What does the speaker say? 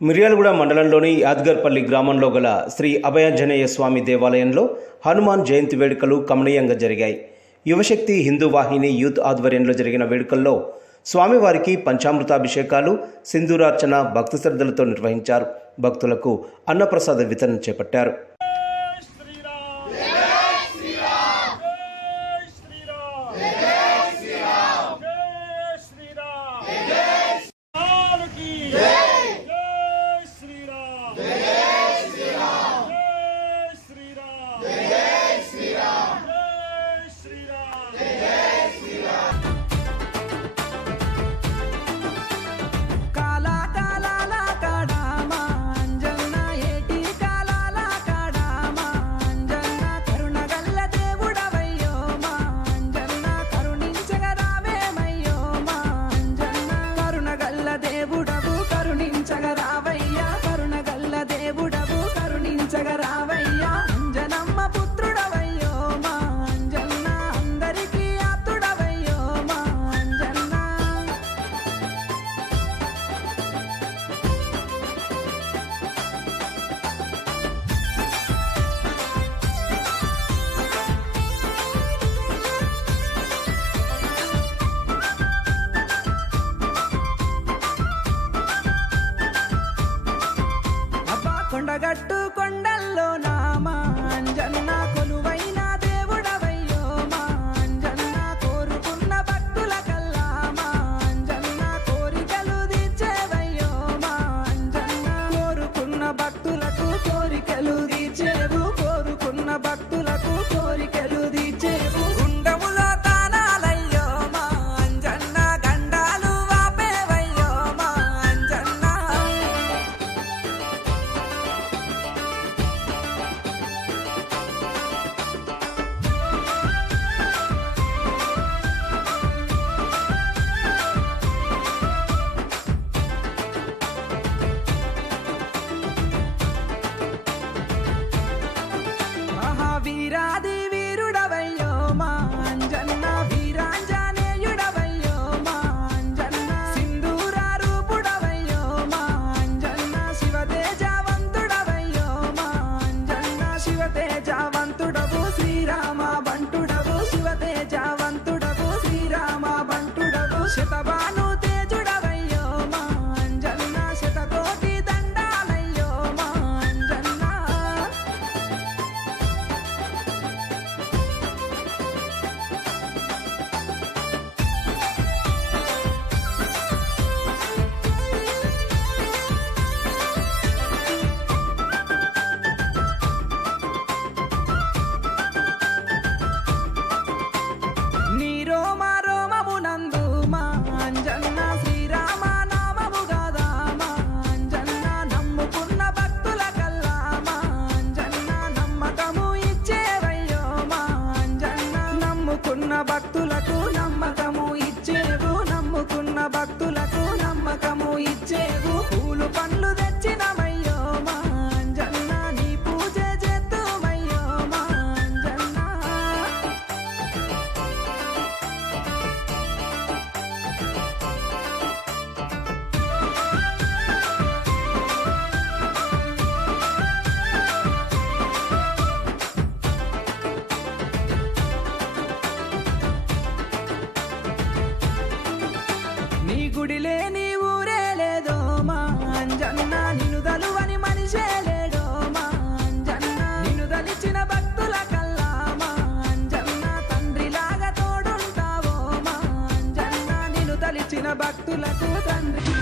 మిర్యాలగూడ మండలంలోని యాద్గర్పల్లి గ్రామంలో గల శ్రీ అభయాంజనేయ స్వామి దేవాలయంలో హనుమాన్ జయంతి వేడుకలు కమనీయంగా జరిగాయి. యువశక్తి హిందూ వాహిని యూత్ ఆధ్వర్యంలో జరిగిన వేడుకల్లో స్వామివారికి పంచామృతాభిషేకాలు, సింధూరార్చన భక్తి శ్రద్ధలతో నిర్వహించారు. భక్తులకు అన్నప్రసాద వితరణ చేపట్టారు. కొండగట్టు కొండల్లో నామా అంజన్న కొలువైన దేవుడవయ్యో మా అంజన్న కోరుకున్న భక్తుల కల్లా మా అంజన్న కోరికలు తీర్చేవయ్యో మా అంజన్న కోరుకున్న భక్తులకు కోరికలు తీర్చేవు కోరుకున్న భక్తులకు కోరికలు తీర్చేవు గుండములో తానాలయ్యో మా అంజన్న గండాలు వాపేవయ్యో మా అంజన్న వీరాది వీరుడవయ్యో మా అంజన్న వీరాంజనేయుడవయ్యో మా అంజన్న సింధూర రూపుడవయ్యో మా అంజన్న శివతేజవంతుడవయ్యో మా అంజన్న శివతేజవంతుడవు శ్రీరామ బంటుడవు శివతేజవంతుడవు శ్రీరామ బంటుడవు శతబాను తేజుడవయ్యో మా అంజన్న శతకోటి దండాలయ్యో మా అంజన్న నీ రోమ రోమమునందు మా అంజన్న శ్రీరామ నామము గదా మా అంజన్న నమ్ముకున్న భక్తుల కల్లా మా అంజన్న నమ్మకము ఇచ్చేవయ్యో మా అంజన్న నమ్ముకున్న భక్తులకు నమ్మకము ఇచ్చేవు నమ్ముకున్న భక్తులకు నమ్మకము ఇచ్చేవు పూలు పండ్లు తెచ్చినమయ్యో మా అంజన్న నీ పూజ చేద్దుమయ్యో మా అంజన్న నీ గుడిలే నీ ఊరే లేదో మా అంజన్న నిన్ను దలువని మనిషే లేడో మా అంజన్న నిన్ను దలిచిన భక్తుల కల్లా మా అంజన్న తండ్రిలాగా తోడుంటావో మా అంజన్న నిన్ను దలిచిన భక్తులకు తండ్రి